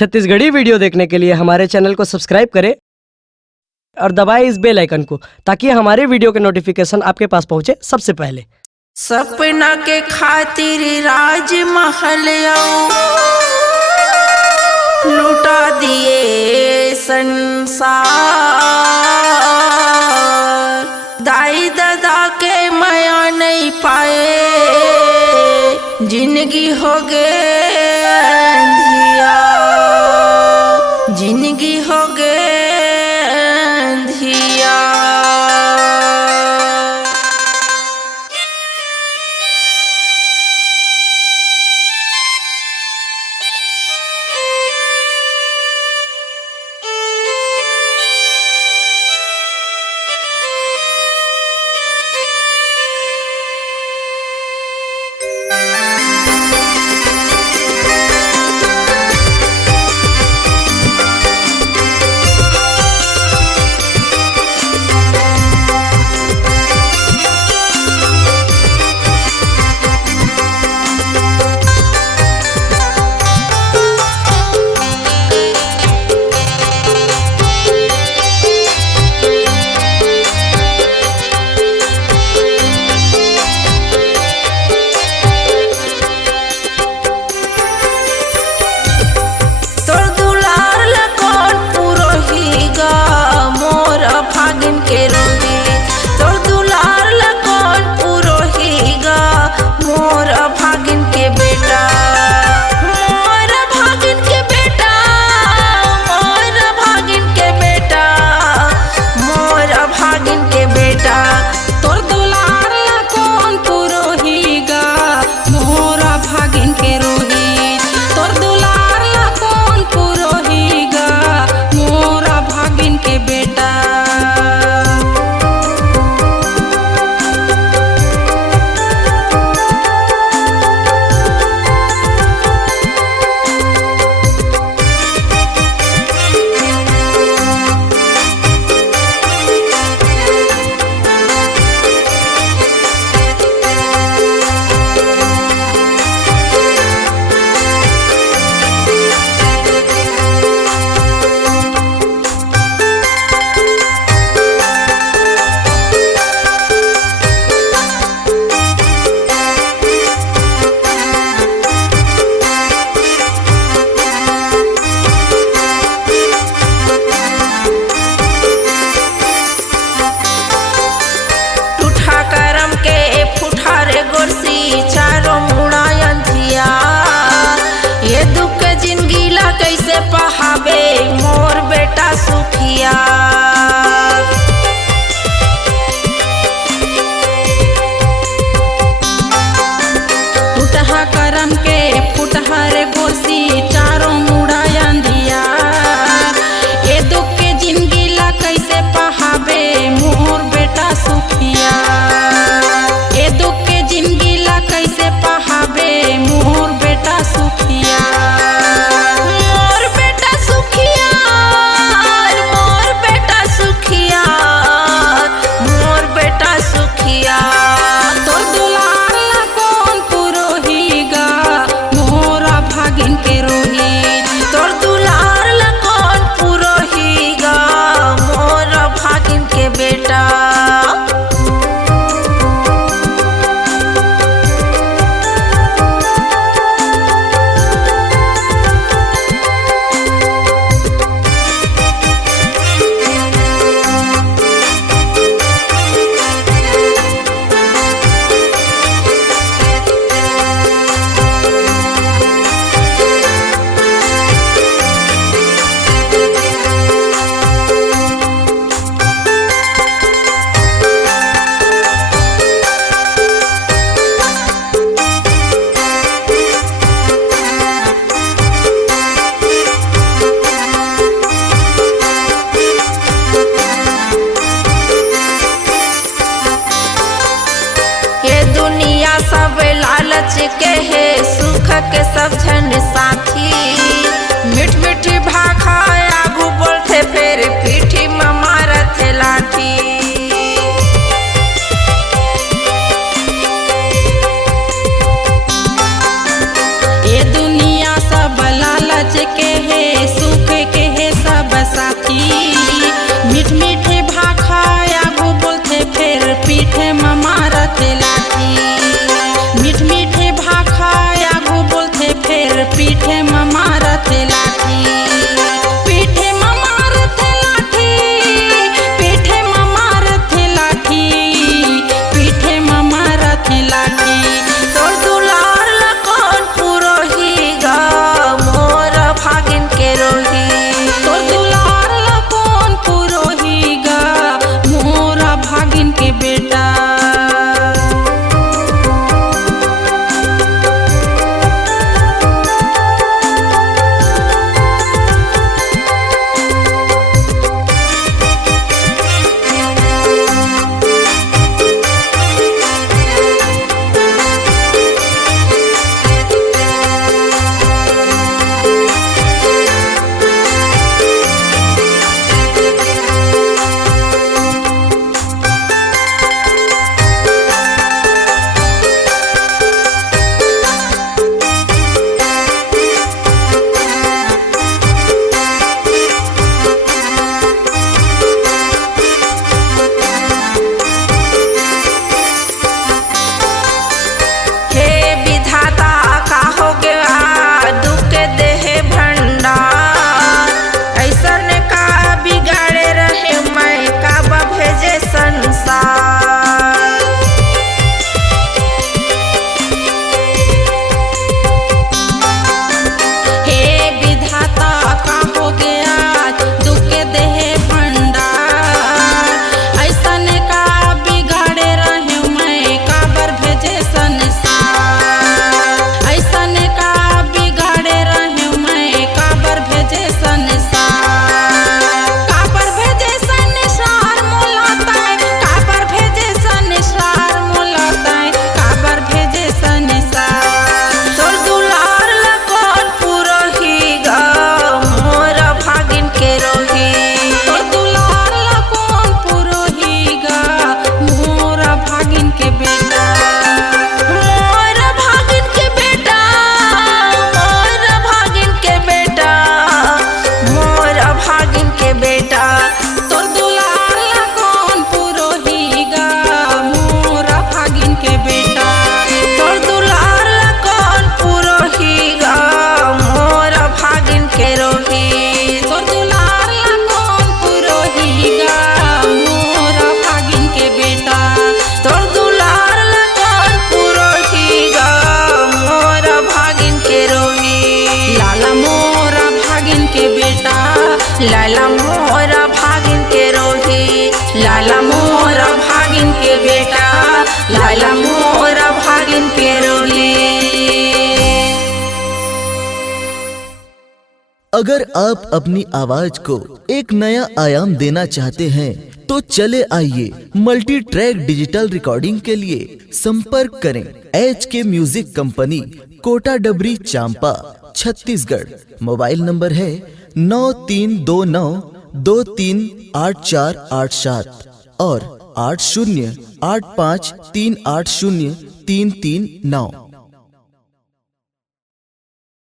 छत्तीसगढ़ी वीडियो देखने के लिए हमारे चैनल को सब्सक्राइब करें और दबाएं इस बेल आइकन को, ताकि हमारे वीडियो के नोटिफिकेशन आपके पास पहुंचे सबसे पहले। सपना के खातिर राजमहल लुटा दिए संसार, दाई दादा के माया नहीं पाए, जिंदगी हो गए अंधिया, जिंदगी हो गए अंधिया। लाला मोरा भागिन के रोही, लाला मोरा भागिन के बेटा, लाला मोरा भागिन के रोही। अगर आप अपनी आवाज को एक नया आयाम देना चाहते हैं तो चले आइए मल्टी ट्रैक डिजिटल रिकॉर्डिंग के लिए संपर्क करें HK म्यूजिक कंपनी, कोटा डबरी, चांपा, छत्तीसगढ़। मोबाइल नंबर है 9329238487 और 8085380339।